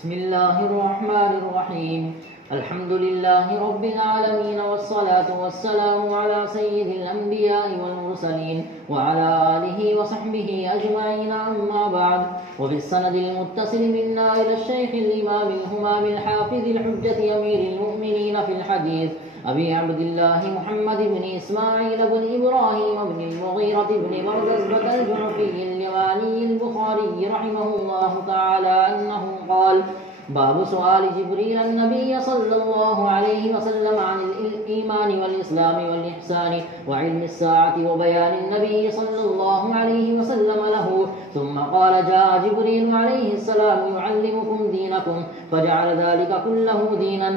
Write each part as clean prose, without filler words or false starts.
بسم الله الرحمن الرحيم. الحمد لله رب العالمين، والصلاة والسلام على سيد الأنبياء والمرسلين وعلى آله وصحبه أجمعين، أما بعد. وفي السند المتصل منا إلى الشيخ الإمام الهمام الحافظ الحجة أمير المؤمنين في الحديث أبي عبد الله محمد بن إسماعيل بن إبراهيم بن المغيرة بن بردزبة الجعفي اليماني البخاري رحمه الله تعالى أنه قال: باب سؤال جبريل النبي صلى الله عليه وسلم عن الإيمان والإسلام والإحسان وعلم الساعة وبيان النبي صلى الله عليه وسلم له. ثم قال: جاء جبريل عليه السلام يعلمكم دينكم، فجعل ذلك كله دينا.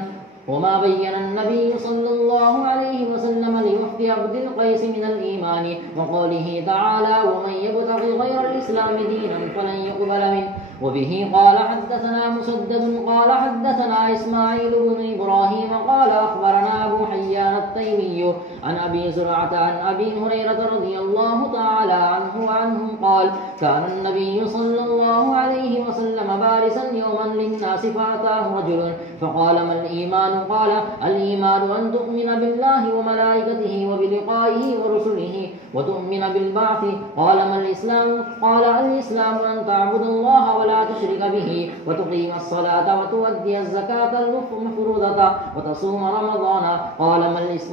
وما بين النبي صلى الله عليه وسلم لوفد عبد القيس من الإيمان، وقوله تعالى: ومن يبتغي غير الإسلام دينا فلن يقبل منه. وبه قال: حدثنا مسدد قال حدثنا إسماعيل بن إبراهيم قال أخبرنا أبو حيان التيمي عن أبي زرعة عن أبي هريرة رضي الله تعالى عنه وعنهم قال: كان النبي صلى الله عليه وسلم بارسا يوما للناس، فأتاه رجل فقال: ما الإيمان؟ قال: الإيمان أن تؤمن بالله وملائكته وبلقائه ورسله وتؤمن بالبعث. قال: ما الإسلام؟ قال: الإسلام أن تعبد الله ولا تشرك به وتقيم الصلاة وتؤدي الزكاة المفروضة وتصوم رمضان. قال: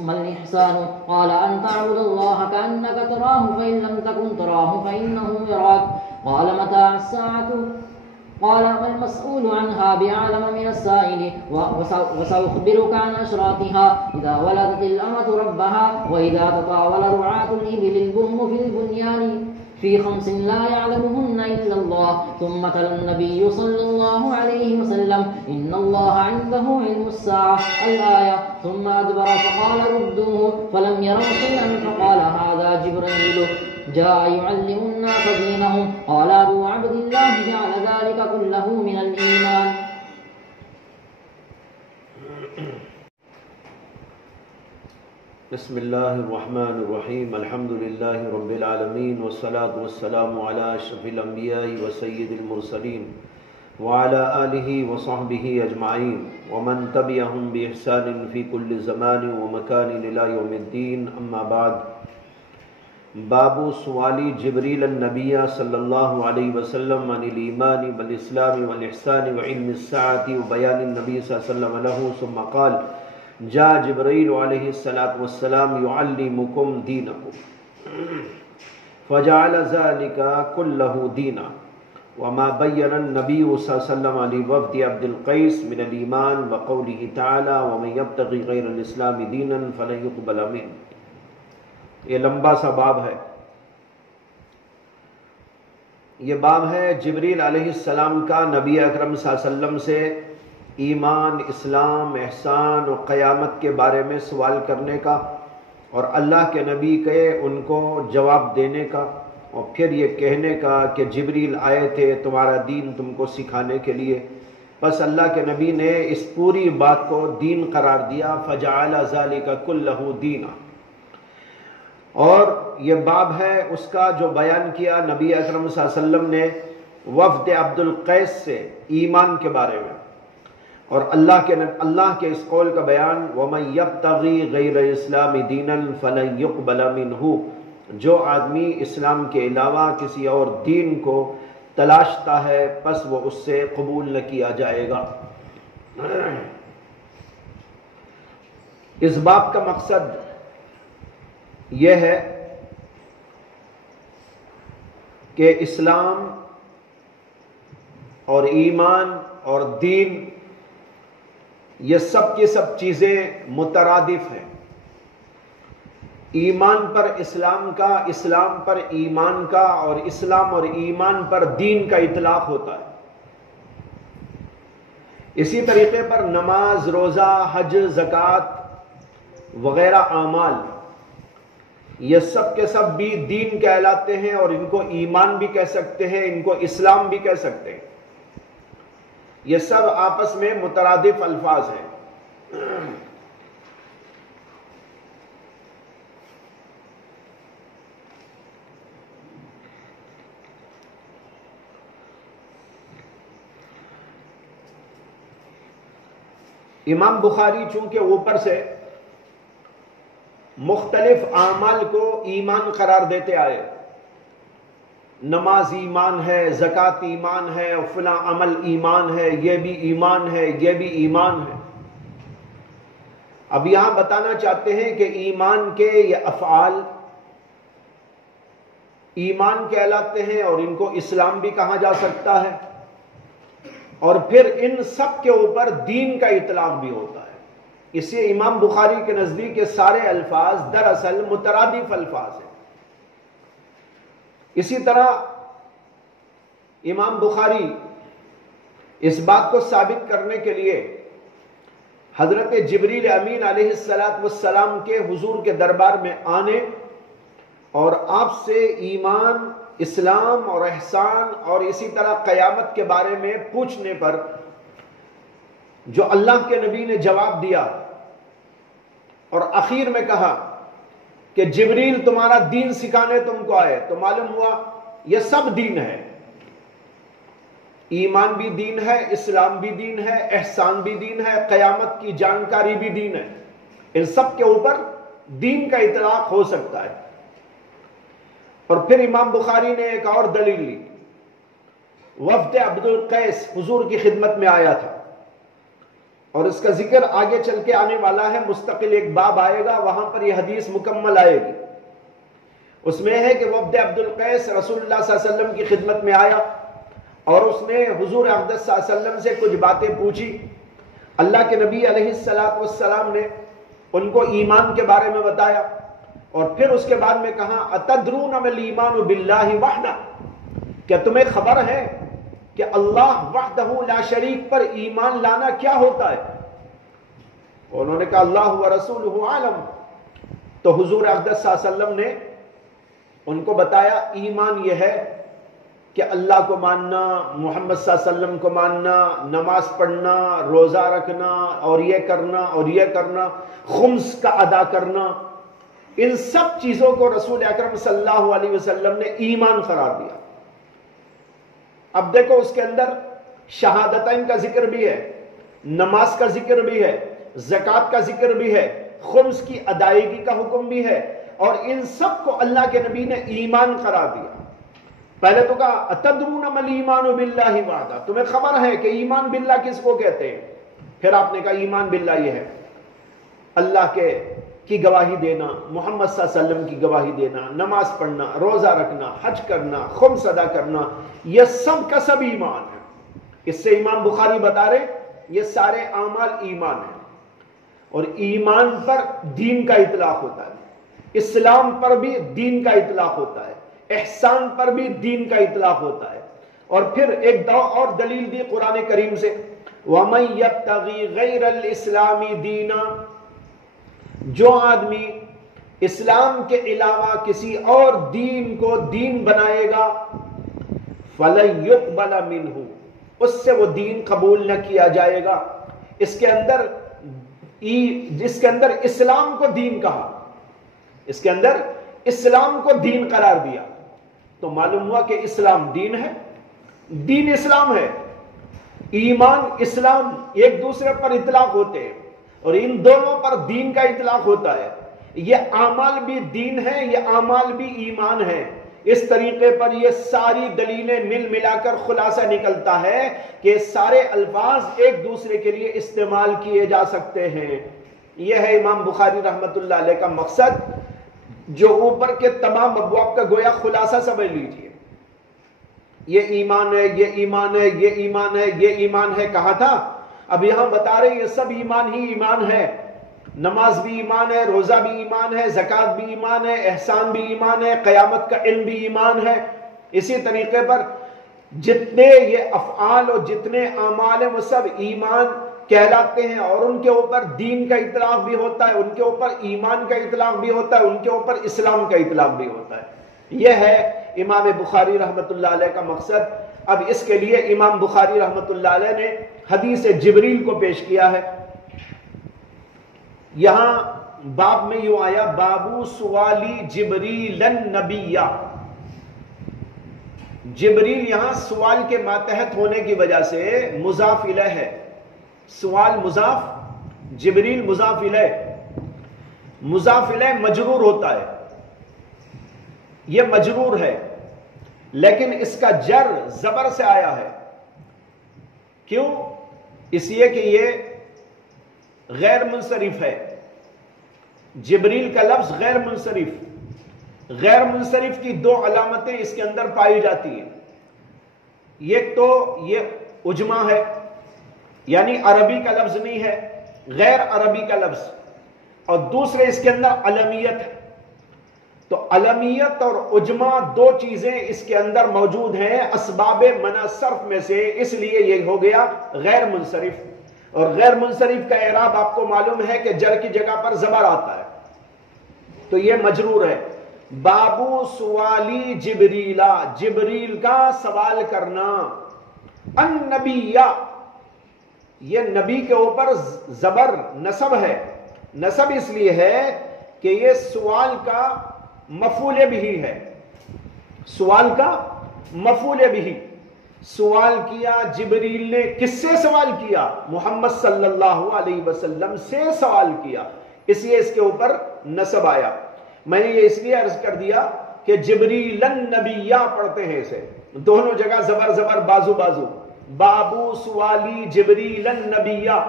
ما الإحسان؟ قال: أن تعبد الله كأنك تراه، فإن لم تكن تراه فإنه يراك. قال: متى الساعة؟ قال: ما المسؤول عنها بعالم من السائل، وسأخبرك عن أشراطها: إذا ولدت الأمة ربها، وإذا تطاول رعاة الإبل البهم في البنيان في 5 لا يعلمهن إلا الله. ثم تلا النبي صلى الله عليه وسلم: إن الله عنده علم الساعة الآية. ثم أدبر فقال: ردوه، فلم يروا شيئا، فقال: هذا جبريل جاء يعلم الناس دينهم. قال أبو عبد الله: جعل ذلك كله من الإيمان. بسم اللہ الرحمن الرحیم. الحمد للہ رب العالمین، والصلاة والسلام علی اشرف الانبیاء وسید المرسلین وعلی آلہ وصحبہ اجمعین ومن تبعہم بإحسان فی کل زمان ومکان الی یوم الدین. اما بعد. باب سؤال جبریل النبی صلی اللہ علیہ وسلم عن الایمان والاسلام والاحسان وعلم الساعة وبیان النبی صلی اللہ علیہ وسلم له. ثم قال: جاء جبريل عليه الصلاة والسلام يعلمكم دينكم، فجعل ذلك كله دينا. وما بين النبي صلى الله عليه وسلم لوفد عبد القيس من الإيمان، وقوله تعالى: ومن يبتغي غير الإسلام دينا فلن يقبل منه. یہ لمبا سا باب ہے. یہ باب ہے جبریل علیہ السلام کا نبی اکرم صلی اللہ علیہ وسلم سے ایمان، اسلام، احسان اور قیامت کے بارے میں سوال کرنے کا، اور اللہ کے نبی کے ان کو جواب دینے کا، اور پھر یہ کہنے کا کہ جبریل آئے تھے تمہارا دین تم کو سکھانے کے لیے. بس اللہ کے نبی نے اس پوری بات کو دین قرار دیا. فجعل ذلك كله دینا. اور یہ باب ہے اس کا جو بیان کیا نبی اکرم صلی اللہ علیہ وسلم نے وفد عبد القیس سے ایمان کے بارے میں، اور اللہ کے اس قول کا بیان: وَمَن يَبْتَغِي غَيْرَ الْإِسْلَامِ دِينًا فَلَن يُقْبَلَ مِنْهُ. جو آدمی اسلام کے علاوہ کسی اور دین کو تلاشتا ہے پس وہ اس سے قبول نہ کیا جائے گا. اس باب کا مقصد یہ ہے کہ اسلام اور ایمان اور دین یہ سب کی سب چیزیں مترادف ہیں. ایمان پر اسلام کا، اسلام پر ایمان کا، اور اسلام اور ایمان پر دین کا اطلاق ہوتا ہے. اسی طریقے پر نماز، روزہ، حج، زکوٰۃ وغیرہ اعمال یہ سب کے سب بھی دین کہلاتے ہیں، اور ان کو ایمان بھی کہہ سکتے ہیں، ان کو اسلام بھی کہہ سکتے ہیں. یہ سب آپس میں مترادف الفاظ ہیں. امام بخاری چونکہ اوپر سے مختلف اعمال کو ایمان قرار دیتے آئے، نماز ایمان ہے، زکوٰۃ ایمان ہے، فلاں عمل ایمان ہے، یہ بھی ایمان ہے، یہ بھی ایمان ہے۔ اب یہاں بتانا چاہتے ہیں کہ ایمان کے یہ افعال ایمان کہلاتے ہیں اور ان کو اسلام بھی کہا جا سکتا ہے، اور پھر ان سب کے اوپر دین کا اطلاق بھی ہوتا ہے۔ اس لیے امام بخاری کے نزدیک یہ سارے الفاظ دراصل مترادف الفاظ ہیں۔ اسی طرح امام بخاری اس بات کو ثابت کرنے کے لیے حضرت جبریل امین علیہ السلام کے حضور کے دربار میں آنے اور آپ سے ایمان، اسلام اور احسان اور اسی طرح قیامت کے بارے میں پوچھنے پر جو اللہ کے نبی نے جواب دیا اور آخر میں کہا کہ جبریل تمہارا دین سکھانے تم کو آئے، تو معلوم ہوا یہ سب دین ہے، ایمان بھی دین ہے، اسلام بھی دین ہے، احسان بھی دین ہے، قیامت کی جانکاری بھی دین ہے۔ ان سب کے اوپر دین کا اطلاق ہو سکتا ہے۔ اور پھر امام بخاری نے ایک اور دلیل لی۔ وفد عبد القیس حضور کی خدمت میں آیا تھا، اور اس کا ذکر آگے چل کے آنے والا ہے، مستقل ایک باب آئے گا، وہاں پر یہ حدیث مکمل آئے گی۔ اس میں ہے کہ وفد عبد القیس رسول اللہ صلی اللہ علیہ وسلم کی خدمت میں آیا اور اس نے حضور اقدس صلی اللہ علیہ وسلم سے کچھ باتیں پوچھی۔ اللہ کے نبی علیہ السلام نے ان کو ایمان کے بارے میں بتایا، اور پھر اس کے بعد میں کہا اتدرون ما الایمان باللہ وحدہ، کیا تمہیں خبر ہے کہ اللہ وحدہ لا شریک پر ایمان لانا کیا ہوتا ہے؟ انہوں نے کہا اللہ ورسولہ عالم۔ تو حضور اقدس صلی اللہ علیہ وسلم نے ان کو بتایا ایمان یہ ہے کہ اللہ کو ماننا، محمد صلی اللہ علیہ وسلم کو ماننا، نماز پڑھنا، روزہ رکھنا اور یہ کرنا اور یہ کرنا، خمس کا ادا کرنا، ان سب چیزوں کو رسول اکرم صلی اللہ علیہ وسلم نے ایمان قرار دیا۔ اب دیکھو اس کے اندر شہادتین کا ذکر بھی ہے، نماز کا ذکر بھی ہے، زکوٰۃ کا ذکر بھی ہے، خمس کی ادائیگی کا حکم بھی ہے، اور ان سب کو اللہ کے نبی نے ایمان قرار دیا۔ پہلے تو کہا اتدرون ما الایمان باللہ وحدہ، تمہیں خبر ہے کہ ایمان باللہ کس کو کہتے ہیں؟ پھر آپ نے کہا ایمان باللہ یہ ہے اللہ کی گواہی دینا، محمد صلی اللہ علیہ وسلم کی گواہی دینا، نماز پڑھنا، روزہ رکھنا، حج کرنا، خمس ادا کرنا، یہ سب کا سب ایمان ہے۔ اس سے امام بخاری بتا رہے یہ سارے اعمال ایمان ہیں، اور ایمان پر دین کا اطلاق ہوتا ہے، اسلام پر بھی دین کا اطلاق ہوتا ہے، احسان پر بھی دین کا اطلاق ہوتا ہے۔ اور پھر ایک اور دلیل دی قرآن کریم سے، وَمَن يَبْتَغِي غَيْرَ الْإِسْلَامِ دِينًا، جو آدمی اسلام کے علاوہ کسی اور دین کو دین بنائے گا فَلَن يُقْبَلَ مِنْهُ، اس سے وہ دین قبول نہ کیا جائے گا۔ اس کے اندر جس کے اندر اسلام کو دین کہا، اس کے اندر اسلام کو دین قرار دیا، تو معلوم ہوا کہ اسلام دین ہے، دین اسلام ہے۔ ایمان اسلام ایک دوسرے پر اطلاق ہوتے ہیں، اور ان دونوں پر دین کا اطلاق ہوتا ہے۔ یہ اعمال بھی دین ہے، یہ اعمال بھی ایمان ہے۔ اس طریقے پر یہ ساری دلیلیں مل ملا کر خلاصہ نکلتا ہے کہ سارے الفاظ ایک دوسرے کے لیے استعمال کیے جا سکتے ہیں۔ یہ ہے امام بخاری رحمت اللہ علیہ کا مقصد، جو اوپر کے تمام ابواب کا گویا خلاصہ سمجھ لیجئے۔ یہ ایمان ہے، یہ ایمان ہے، یہ ایمان ہے، یہ ایمان ہے کہا تھا، اب یہاں بتا رہے یہ سب ایمان ہی ایمان ہے۔ نماز بھی ایمان ہے، روزہ بھی ایمان ہے، زکوٰۃ بھی ایمان ہے، احسان بھی ایمان ہے، قیامت کا علم بھی ایمان ہے۔ اسی طریقے پر جتنے یہ افعال اور جتنے اعمال ہیں وہ سب ایمان کہلاتے ہیں، اور ان کے اوپر دین کا اطلاق بھی ہوتا ہے، ان کے اوپر ایمان کا اطلاق بھی ہوتا ہے، ان کے اوپر اسلام کا اطلاق بھی ہوتا ہے۔ یہ ہے امام بخاری رحمت اللہ علیہ کا مقصد۔ اب اس کے لیے امام بخاری رحمت اللہ علیہ نے حدیث جبریل کو پیش کیا ہے۔ یہاں باب میں یوں آیا، بابو سوالی جبریل النبی، جبریل یہاں سوال کے ماتحت ہونے کی وجہ سے مضاف الیہ ہے، سوال مضاف جبریل مضاف الیہ مجرور ہوتا ہے، یہ مجرور ہے، لیکن اس کا جر زبر سے آیا ہے. کیوں؟ اس لیے کہ یہ غیر منصرف ہے. جبریل کا لفظ غیر منصرف کی دو علامتیں اس کے اندر پائی جاتی ہیں. ایک تو یہ اجماع ہے، یعنی عربی کا لفظ نہیں ہے، غیر عربی کا لفظ، اور دوسرے اس کے اندر علمیت ہے. تو علمیت اور اجماع دو چیزیں اس کے اندر موجود ہیں اسباب منع صرف میں سے، اس لیے یہ ہو گیا غیر منصرف. اور غیر منصرف کا اعراب آپ کو معلوم ہے کہ جر کی جگہ پر زبر آتا ہے، تو یہ مجرور ہے. بابو سوالی جبریلا، جبریل کا سوال کرنا. النبیہ، یہ نبی کے اوپر زبر نصب ہے. نصب اس لیے ہے کہ یہ سوال کا مفعول بھی ہے. سوال کا مفعول بھی. سوال کیا جبریل نے، کس سے سوال کیا؟ محمد صلی اللہ علیہ وسلم سے سوال کیا، اس لیے اس کے اوپر نصب آیا. میں نے یہ اس لیے عرض کر دیا کہ جبریل النبیہ پڑھتے ہیں اسے، دونوں جگہ زبر زبر بازو بازو. بابو سوالی جبریل النبیہ.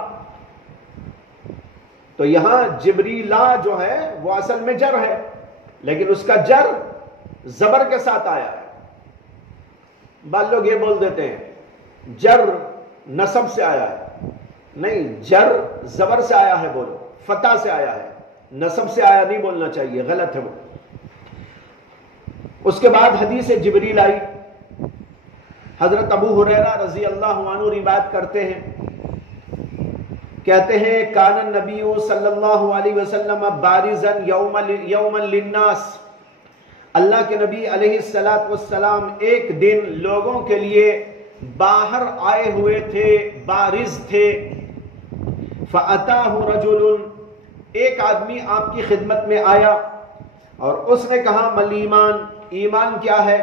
تو یہاں جبریلا جو ہے وہ اصل میں جر ہے، لیکن اس کا جر زبر کے ساتھ آیا ہے. بعض لوگ یہ بول دیتے ہیں جر نصب سے آیا ہے. نہیں، جر زبر سے آیا ہے، بولو فتح سے آیا ہے، نصب سے آیا نہیں بولنا چاہیے، غلط ہے وہ. اس کے بعد حدیث جبریل آئی. حضرت ابو ہریرہ رضی اللہ عنہ روایت کرتے ہیں، کہتے ہیں کان النبی صلی اللہ علیہ وسلم بارزا یوما للناس. اللہ کے نبی علیہ السلام ایک دن لوگوں کے لیے باہر آئے ہوئے تھے، بارز تھے. فأتاہ رجل، ایک آدمی آپ کی خدمت میں آیا اور اس نے کہا مل ایمان، ایمان کیا ہے؟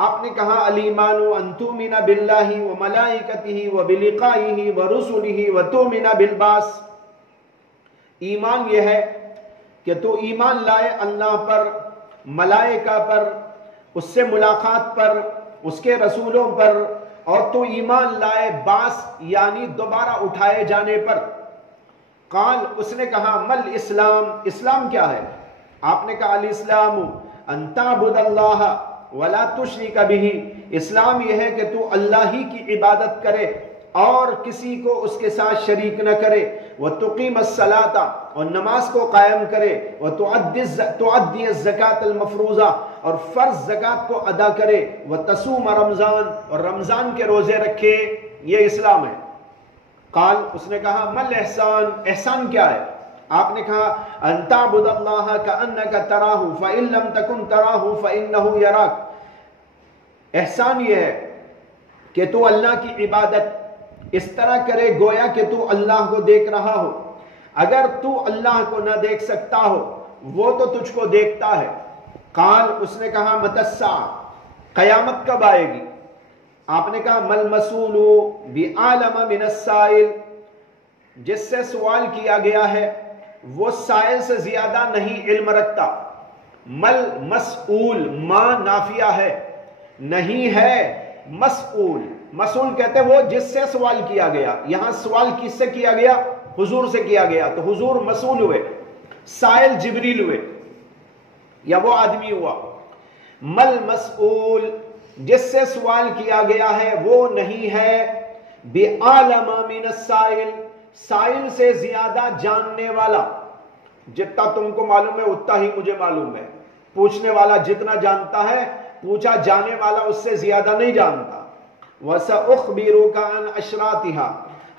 آپ نے کہا الایمان ان تؤمن باللہ وملائکتہ وبلقائہ ورسلہ وتؤمن بالبعث. ایمان یہ ہے کہ تو ایمان لائے اللہ پر، ملائکہ پر، اس سے ملاقات پر، اس کے رسولوں پر، اور تو ایمان لائے بعث یعنی دوبارہ اٹھائے جانے پر. قال، اس نے کہا مل اسلام، اسلام کیا ہے؟ آپ نے کہا الاسلام ان تعبد اللہ ولا تشرک بہ. اسلام یہ ہے کہ تو اللہ ہی کی عبادت کرے اور کسی کو اس کے ساتھ شریک نہ کرے. وتقیم الصلاۃ، اور نماز کو قائم کرے. وتؤدی الزکاۃ المفروضہ، اور فرض زکات کو ادا کرے. وتصوم رمضان، اور رمضان کے روزے رکھے. یہ اسلام ہے. قال، اس نے کہا مل احسان، احسان کیا ہے؟ آپ نے کہا ان تعبد اللہ کأنک تراہ فإن لم تکن تراہ فإنہ یراک. احسان یہ ہے کہ تو اللہ کی عبادت اس طرح کرے گویا کہ تو اللہ کو دیکھ رہا ہو. اگر تو اللہ کو نہ دیکھ سکتا ہو، وہ تو تجھ کو دیکھتا ہے. قال، اس نے کہا متی الساعہ، قیامت کب آئے گی؟ آپ نے کہا مل مسئول بعالم من السائل، جس سے سوال کیا گیا ہے وہ سائل سے زیادہ نہیں علم رکھتا. مل مسئول، ما نافیہ ہے، نہیں ہے مسئول. مسئول کہتے ہیں وہ جس سے سوال کیا گیا. یہاں سوال کس سے کیا گیا؟ حضور سے کیا گیا، تو حضور مسئول ہوئے، سائل جبریل ہوئے یا وہ آدمی ہوا. مل مسئول، جس سے سوال کیا گیا ہے وہ نہیں ہے بعالم من السائل، سائل سے زیادہ جاننے والا. جتنا تم کو معلوم ہے اتنا ہی مجھے معلوم ہے. پوچھنے والا جتنا جانتا ہے، پوچھا جانے والا اس سے زیادہ نہیں جانتا. وَسَأُخْبِرُكَ عَنْ أَشْرَاطِهَا،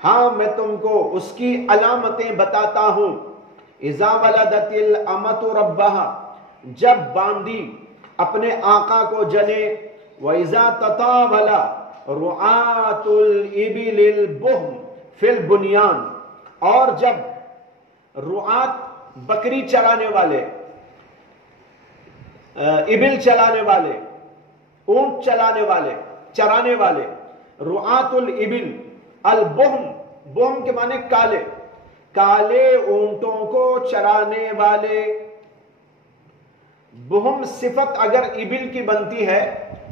ہاں میں تم کو اس کی علامتیں بتاتا ہوں. اِذَا وَلَدَتِ الْأَمَةُ رَبَّهَا، جب باندی اپنے آقا کو جنے. وَإِذَا تَطَاوَلَ رُعَاةُ الْإِبِلِ الْبُهْمِ فِي الْبُنْيَانِ، اور جب رعات بکری چرانے والے، ابل چلانے والے، اونٹ چرانے والے، رعات الابل، البہم، بہم کے معنی کالے، کالے اونٹوں کو چرانے والے. بہم صفت اگر ابل کی بنتی ہے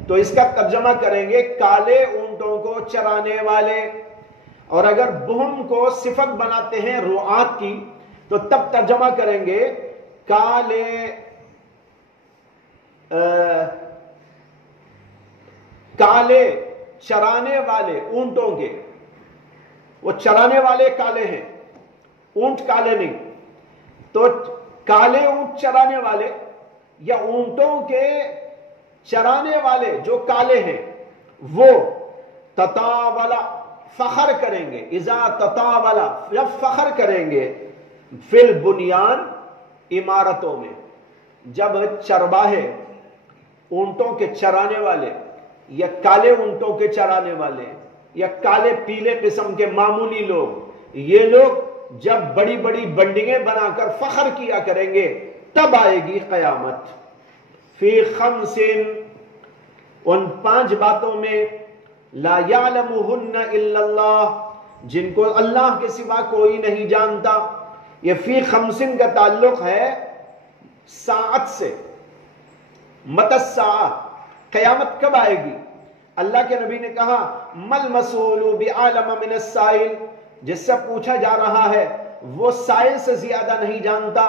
تو اس کا ترجمہ کریں گے کالے اونٹوں کو چرانے والے، اور اگر بہم کو صفت بناتے ہیں رعات کی تو تب ترجمہ کریں گے کالے چرانے والے اونٹوں کے. وہ چرانے والے کالے ہیں، اونٹ کالے نہیں. تو کالے اونٹ چرانے والے یا اونٹوں کے چرانے والے جو کالے ہیں وہ تطاولا فخر کریں گے. اذا تطاولا جب فخر کریں گے فی البنیان عمارتوں میں. جب چرواہے اونٹوں کے چرانے والے یا کالے اونٹوں کے چرانے والے یا کالے پیلے قسم کے معمولی لوگ، یہ لوگ جب بڑی بڑی بلڈنگیں بنا کر فخر کیا کریں گے تب آئے گی قیامت. فی خمس، ان 5 باتوں میں لا یعلمہن الا اللہ، جن کو اللہ کے سوا کوئی نہیں جانتا. یہ فی خمسن کا تعلق ہے ساعت سے. متی الساعہ، قیامت کب آئے گی؟ اللہ کے نبی نے کہا مل مسئول بعالم من السائل، جس سے پوچھا جا رہا ہے وہ سائل سے زیادہ نہیں جانتا.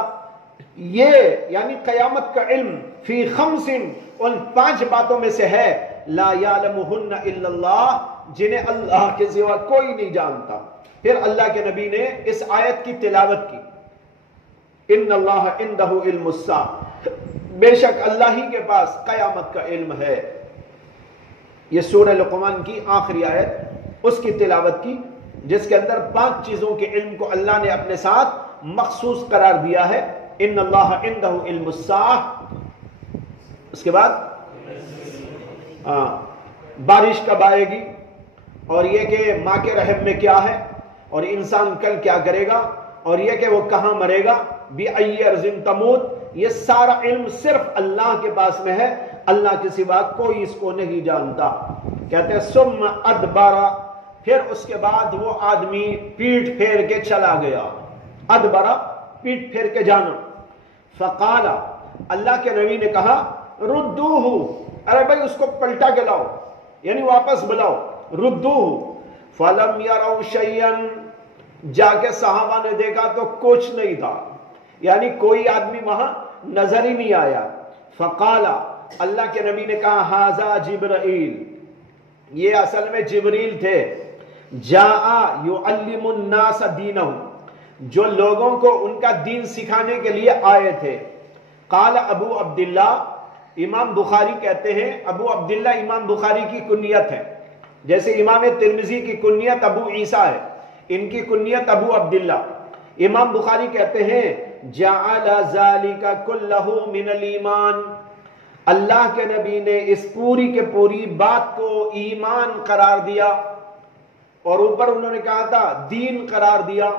یہ یعنی قیامت کا علم فی خمسن ان 5 باتوں میں سے ہے لا یعلمہن الا اللہ، جنہیں اللہ کے سوا کوئی نہیں جانتا. پھر اللہ کے نبی نے اس آیت کی تلاوت کی، ان اللہ عندہ علم الساعہ، بے شک اللہ ہی کے پاس قیامت کا علم ہے. یہ سورہ لقمان کی آخری آیت، اس کی تلاوت کی جس کے اندر 5 چیزوں کے علم کو اللہ نے اپنے ساتھ مخصوص قرار دیا ہے. ان اللہ عندہ علم الساعہ. اس کے بعد بارش کب آئے گی، اور یہ کہ ماں کے رحم میں کیا ہے، اور انسان کل کیا کرے گا، اور یہ کہ وہ کہاں مرے گا، بِأَيِّ أَرْضٍ تَمُوتُ. یہ سارا علم صرف اللہ کے پاس میں ہے، اللہ کے سوا کوئی اس کو نہیں جانتا. کہتے ہیں ثُمَّ أَدْبَرَ، پھر اس کے بعد وہ آدمی پیٹ پھیر کے چلا گیا. ادبرا، پیٹ پھیر کے جانا. فقال، اللہ کے نبی نے کہا ردوہ، ارے بھائی اس کو پلٹا کے لاؤ، یعنی واپس بلاؤ. ردوہ فلم یروا شیئا، جا کے صحابہ نے دیکھا تو کچھ نہیں تھا، یعنی کوئی آدمی وہاں نظر ہی نہیں آیا. فقال، اللہ کے نبی نے کہا ھذا جبرائیل، یہ اصل میں جبریل تھے. جاء یعلم الناس دینہم، جو لوگوں کو ان کا دین سکھانے کے لیے آئے تھے. قال ابو عبداللہ، امام بخاری کہتے ہیں، ابو عبداللہ امام بخاری کی کنیت ہے، جیسے امام ترمذی کی کنیت ابو عیسیٰ ہے، ان کی کنیت ابو عبداللہ. امام بخاری کہتے ہیں جعل ذالک کلہ من الایمان، اللہ کے نبی نے اس پوری کے پوری بات کو ایمان قرار دیا، اور اوپر انہوں نے کہا تھا دین قرار دیا.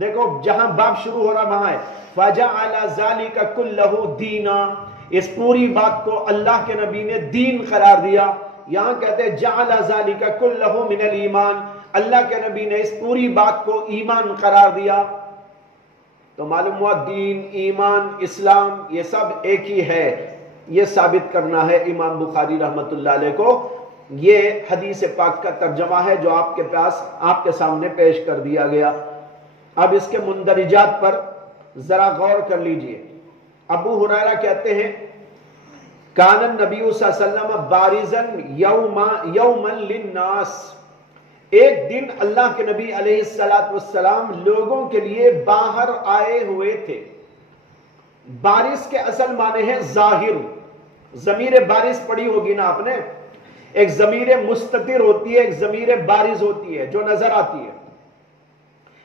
دیکھو جہاں باب شروع ہو رہا وہاں ہے فجعل ذالک کلہ دینا، اس پوری بات کو اللہ کے نبی نے دین قرار دیا. یہاں کہتے ہیں جعل ذالک کلہ من الایمان، اللہ کے نبی نے اس پوری بات کو ایمان قرار دیا. تو معلوم ہوا دین، ایمان، اسلام یہ سب ایک ہی ہے. یہ ثابت کرنا ہے امام بخاری رحمت اللہ علیہ کو. یہ حدیث پاک کا ترجمہ ہے جو آپ کے پاس، آپ کے سامنے پیش کر دیا گیا. اب اس کے مندرجات پر ذرا غور کر لیجئے. ابو ہریرہ کہتے ہیں کان النبی صلی اللہ علیہ وسلم بارزا یوما للناس، ایک دن اللہ کے نبی علیہ السلام لوگوں کے لیے باہر آئے ہوئے تھے. بارز کے اصل معنی ہے ظاہر. ضمیر بارز پڑھی ہوگی نا آپ نے، ایک ضمیر مستتر ہوتی ہے، ایک ضمیر بارز ہوتی ہے جو نظر آتی ہے.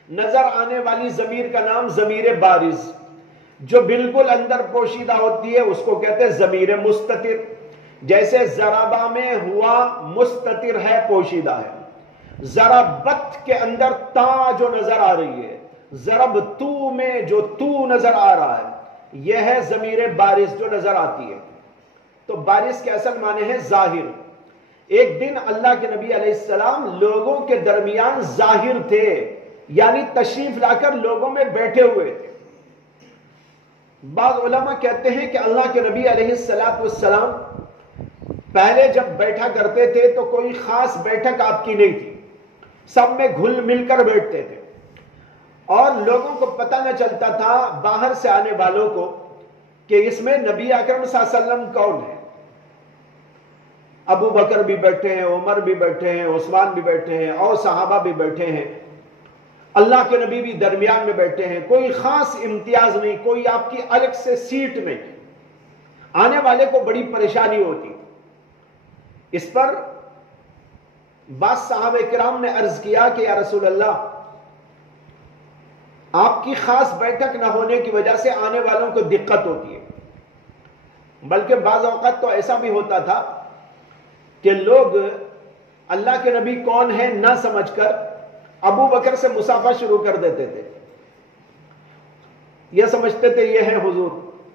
نظر آنے والی ضمیر کا نام ضمیر بارز، جو بالکل اندر پوشیدہ ہوتی ہے اس کو کہتے ہیں ضمیر مستتر. جیسے ضربہ میں ہوا مستتر ہے، پوشیدہ ہے. ضربت کے اندر تا جو نظر آ رہی ہے، ضرب تو میں جو تو نظر آ رہا ہے، یہ ہے ضمیر بارز جو نظر آتی ہے. تو بارز کے اصل معنی ہے ظاہر. ایک دن اللہ کے نبی علیہ السلام لوگوں کے درمیان ظاہر تھے، یعنی تشریف لا کر لوگوں میں بیٹھے ہوئے تھے۔ بعض علماء کہتے ہیں کہ اللہ کے نبی علیہ السلام پہلے جب بیٹھا کرتے تھے تو کوئی خاص بیٹھک آپ کی نہیں تھی، سب میں گھل مل کر بیٹھتے تھے، اور لوگوں کو پتہ نہ چلتا تھا باہر سے آنے والوں کو کہ اس میں نبی اکرم صلی اللہ علیہ وسلم کون ہے۔ ابو بکر بھی بیٹھے ہیں، عمر بھی بیٹھے ہیں، عثمان بھی بیٹھے ہیں، اور صحابہ بھی بیٹھے ہیں، اللہ کے نبی بھی درمیان میں بیٹھے ہیں، کوئی خاص امتیاز نہیں، کوئی آپ کی الگ سے سیٹ نہیں۔ آنے والے کو بڑی پریشانی ہوتی۔ اس پر بعض صحابہ کرام نے عرض کیا کہ یا رسول اللہ، آپ کی خاص بیٹھک نہ ہونے کی وجہ سے آنے والوں کو دقت ہوتی ہے۔ بلکہ بعض اوقات تو ایسا بھی ہوتا تھا کہ لوگ اللہ کے نبی کون ہیں نہ سمجھ کر ابو بکر سے مصافحہ شروع کر دیتے تھے۔ یہ سمجھتے تھے یہ ہیں حضور۔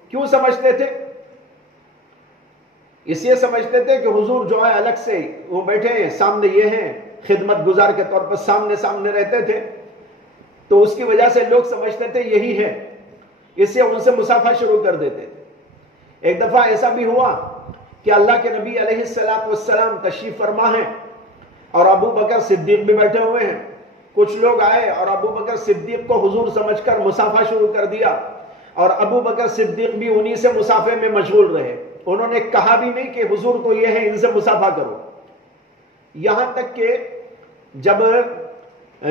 کیوں سمجھتے تھے؟ اس لیے سمجھتے تھے کہ حضور جو ہے الگ سے وہ بیٹھے ہیں، سامنے یہ ہیں، خدمت گزار کے طور پر سامنے رہتے تھے، تو اس کی وجہ سے لوگ سمجھتے تھے یہی ہے، اس سے ان سے مصافحہ شروع کر دیتے تھے۔ ایک دفعہ ایسا بھی ہوا کہ اللہ کے نبی علیہ السلام تشریف فرما ہیں اور ابو بکر صدیق بھی بیٹھے ہوئے ہیں۔ کچھ لوگ آئے اور ابو بکر صدیق کو حضور سمجھ کر مصافحہ شروع کر دیا، اور ابو بکر صدیق بھی انہی سے مصافحے میں مشغول رہے۔ انہوں نے کہا بھی نہیں کہ حضور کو یہ ہے ان سے مصافحہ کرو۔ یہاں تک کہ جب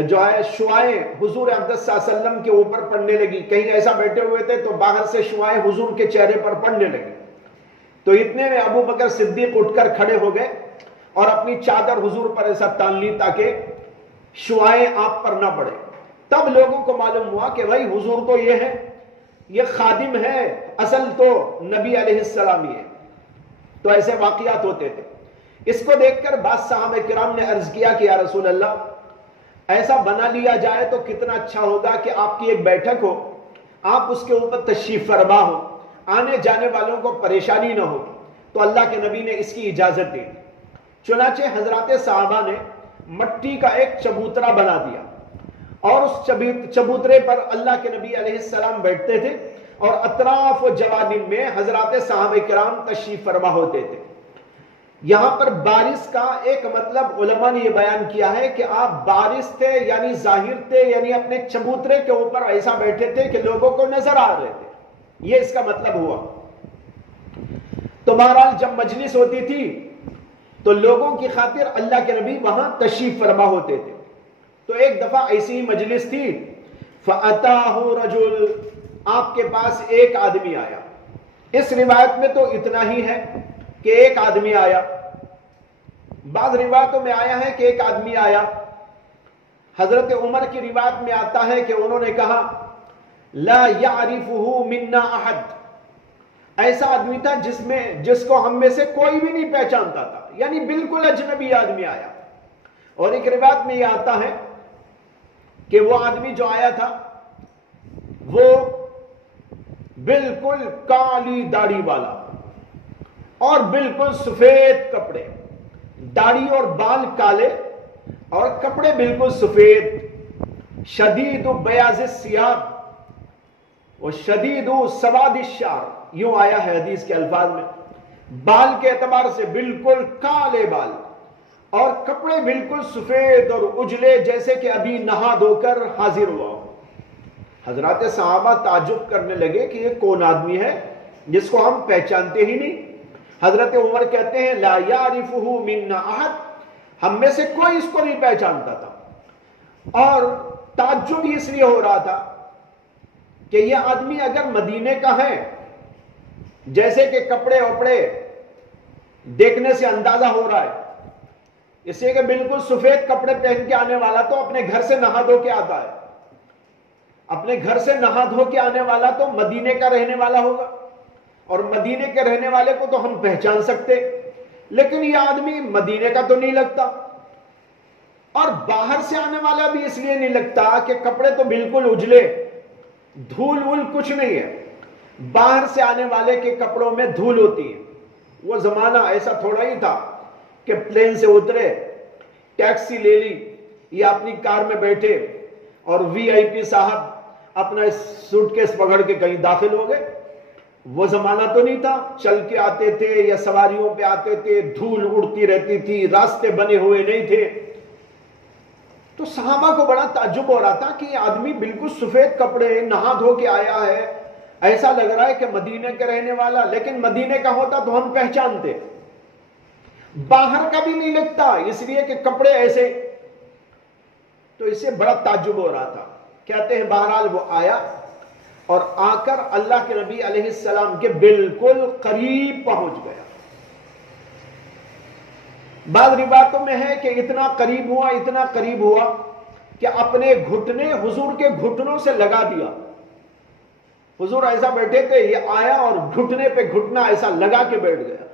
جو ہے شعائیں حضور اقدس صلی اللہ علیہ وسلم کے اوپر پڑنے لگی، کہیں ایسا بیٹھے ہوئے تھے تو باہر سے شعائیں حضور کے چہرے پر پڑنے لگی، تو اتنے میں ابو بکر صدیق اٹھ کر کھڑے ہو گئے اور اپنی چادر حضور پر ایسا تان لی تاکہ شعائیں آپ پر نہ پڑے۔ تب لوگوں کو معلوم ہوا کہ بھائی حضور تو یہ ہے، یہ خادم ہے، اصل تو نبی علیہ السلام ہی ہے۔ تو ایسے واقعات ہوتے تھے۔ اس کو دیکھ کر بعض صحابہ کرام نے عرض کیا کہ یا رسول اللہ، ایسا بنا لیا جائے تو کتنا اچھا ہوگا کہ آپ کی ایک بیٹھک ہو، آپ اس کے اوپر تشریف فرما ہو، آنے جانے والوں کو پریشانی نہ ہو۔ تو اللہ کے نبی نے اس کی اجازت دی۔ چنانچہ حضرات صحابہ نے مٹی کا ایک چبوترا بنا دیا، اور اس چبوترے پر اللہ کے نبی علیہ السلام بیٹھتے تھے، اور اطراف و جوانب میں حضرات صحابہ کرام تشریف فرما ہوتے تھے۔ یہاں پر بارش کا ایک مطلب علماء نے یہ بیان کیا ہے کہ آپ بارش تھے، یعنی ظاہر تھے، یعنی اپنے چبوترے کے اوپر ایسا بیٹھے تھے کہ لوگوں کو نظر آ رہے تھے، یہ اس کا مطلب ہوا۔ تو بہرحال جب مجلس ہوتی تھی تو لوگوں کی خاطر اللہ کے نبی وہاں تشریف فرما ہوتے تھے۔ تو ایک دفعہ ایسی ہی مجلس تھی، فَأَتَاهُ رَجُلٌ، آپ کے پاس ایک آدمی آیا۔ اس روایت میں تو اتنا ہی ہے کہ ایک آدمی آیا، بعض روایتوں میں آیا ہے کہ ایک آدمی آیا۔ حضرت عمر کی روایت میں آتا ہے کہ انہوں نے کہا لا يعرفه منا احد، ایسا آدمی تھا جس کو ہم میں سے کوئی بھی نہیں پہچانتا تھا، یعنی بالکل اجنبی آدمی آیا۔ اور ایک روایت میں یہ آتا ہے کہ وہ آدمی جو آیا تھا وہ بالکل کالی داڑھی والا اور بالکل سفید کپڑے، داڑھی اور بال کالے اور کپڑے بالکل سفید، شدید بیاض الثیاب و شدید سواد الشعر، یوں آیا ہے حدیث کے الفاظ میں۔ بال کے اعتبار سے بالکل کالے بال اور کپڑے بالکل سفید اور اجلے، جیسے کہ ابھی نہا دھو کر حاضر ہوا ہو۔ حضرات صحابہ تعجب کرنے لگے کہ یہ کون آدمی ہے جس کو ہم پہچانتے ہی نہیں۔ حضرت عمر کہتے ہیں لا یعرفہ منا احد، ہم میں سے کوئی اس کو نہیں پہچانتا تھا، اور تعجب اس لیے ہو رہا تھا کہ یہ آدمی اگر مدینے کا ہے، جیسے کہ کپڑے وپڑے دیکھنے سے اندازہ ہو رہا ہے، اس لیے کہ بالکل سفید کپڑے پہن کے آنے والا تو اپنے گھر سے نہا دھو کے آتا ہے، اپنے گھر سے نہا دھو کے آنے والا تو مدینے کا رہنے والا ہوگا، اور مدینے کے رہنے والے کو تو ہم پہچان سکتے، لیکن یہ آدمی مدینے کا تو نہیں لگتا، اور باہر سے آنے والا بھی اس لیے نہیں لگتا کہ کپڑے تو بالکل اجلے، دھول وول کچھ نہیں ہے۔ باہر سے آنے والے کے کپڑوں میں دھول ہوتی ہے۔ وہ زمانہ ایسا تھوڑا ہی تھا کہ پلین سے اترے، ٹیکسی لے لی یا اپنی کار میں بیٹھے اور VIP صاحب اپنا سوٹ کیس پکڑ کے کہیں داخل ہو گئے. وہ زمانہ تو نہیں تھا, چل کے آتے تھے یا سواریوں پہ آتے تھے, دھول اڑتی رہتی تھی, راستے بنے ہوئے نہیں تھے. تو صحابہ کو بڑا تعجب ہو رہا تھا کہ یہ آدمی بالکل سفید کپڑے نہا دھو کے آیا ہے, ایسا لگ رہا ہے کہ مدینے کے رہنے والا, لیکن مدینے کا ہوتا تو ہم پہچانتے, باہر کا بھی نہیں لگتا اس لیے کہ کپڑے ایسے. تو اسے بڑا تعجب ہو رہا تھا. کہتے ہیں بہرحال وہ آیا اور آ کر اللہ کے نبی علیہ السلام کے بالکل قریب پہنچ گیا. بعض روایتوں میں ہے کہ اتنا قریب ہوا کہ اپنے گھٹنے حضور کے گھٹنوں سے لگا دیا. حضور ایسا بیٹھے تھے, یہ آیا اور گھٹنے پہ گھٹنا ایسا لگا کے بیٹھ گیا.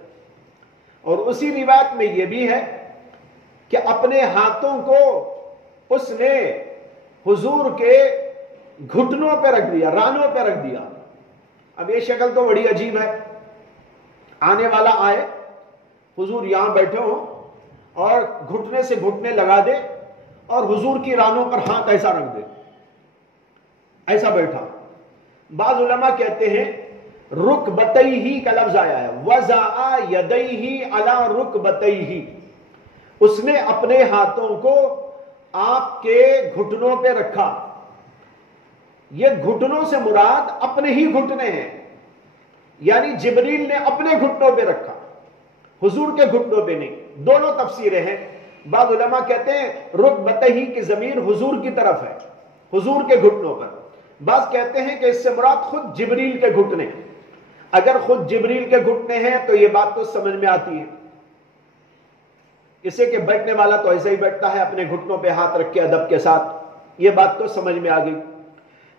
اور اسی روایت میں یہ بھی ہے کہ اپنے ہاتھوں کو اس نے حضور کے گھٹنوں پہ رکھ دیا, رانوں پہ رکھ دیا. اب یہ شکل تو بڑی عجیب ہے, آنے والا آئے, حضور یہاں بیٹھے ہو اور گھٹنے سے گھٹنے لگا دے اور حضور کی رانوں پر ہاتھ ایسا رکھ دے, ایسا بیٹھا. بعض علماء کہتے ہیں رکبتیہ کا لفظ آیا ہے, وضع یدیہ علی رکبتیہ, اس نے اپنے ہاتھوں کو آپ کے گھٹنوں پہ رکھا. یہ گھٹنوں سے مراد اپنے ہی گھٹنے ہیں, یعنی جبریل نے اپنے گھٹنوں پہ رکھا, حضور کے گھٹنوں پہ نہیں. دونوں تفسیریں ہیں. بعض علماء کہتے ہیں رکبتیہ کی ضمیر حضور کی طرف ہے, حضور کے گھٹنوں پر. بعض کہتے ہیں کہ اس سے مراد خود جبریل کے گھٹنے. اگر خود جبریل کے گھٹنے ہیں تو یہ بات تو سمجھ میں آتی ہے, اسے کہ بیٹھنے والا تو ایسے ہی بیٹھتا ہے اپنے گھٹنوں پہ ہاتھ رکھ کے ادب کے ساتھ, یہ بات تو سمجھ میں آ گئی.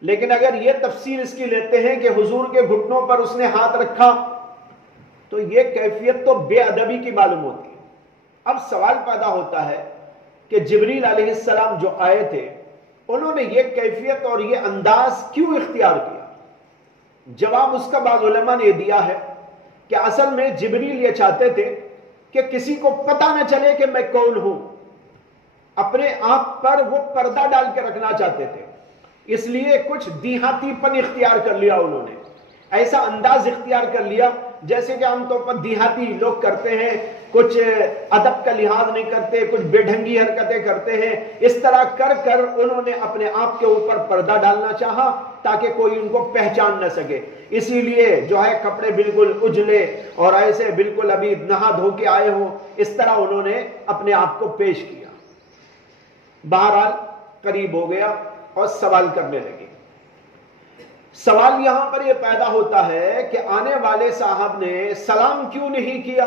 لیکن اگر یہ تفسیر اس کی لیتے ہیں کہ حضور کے گھٹنوں پر اس نے ہاتھ رکھا تو یہ کیفیت تو بے ادبی کی معلوم ہوتی ہے. اب سوال پیدا ہوتا ہے کہ جبریل علیہ السلام جو آئے تھے انہوں نے یہ کیفیت اور یہ انداز کیوں اختیار کیا؟ جواب اس کا بعض علماء نے دیا ہے کہ اصل میں جبریل یہ چاہتے تھے کہ کسی کو پتہ نہ چلے کہ میں کون ہوں. اپنے آپ پر وہ پردہ ڈال کے رکھنا چاہتے تھے, اس لیے کچھ دیہاتی پن اختیار کر لیا انہوں نے, ایسا انداز اختیار کر لیا جیسے کہ عام طور پر دیہاتی لوگ کرتے ہیں, کچھ ادب کا لحاظ نہیں کرتے, کچھ بے ڈھنگی حرکتیں کرتے ہیں. اس طرح کر کر انہوں نے اپنے آپ کے اوپر پردہ ڈالنا چاہا تاکہ کوئی ان کو پہچان نہ سکے. اسی لیے جو ہے کپڑے بالکل اجلے اور ایسے بالکل ابھی نہا دھو کے آئے ہوں, اس طرح انہوں نے اپنے آپ کو پیش کیا. بہرحال قریب ہو گیا اور سوال کرنے لگے. سوال یہاں پر یہ پیدا ہوتا ہے کہ آنے والے صاحب نے سلام کیوں نہیں کیا؟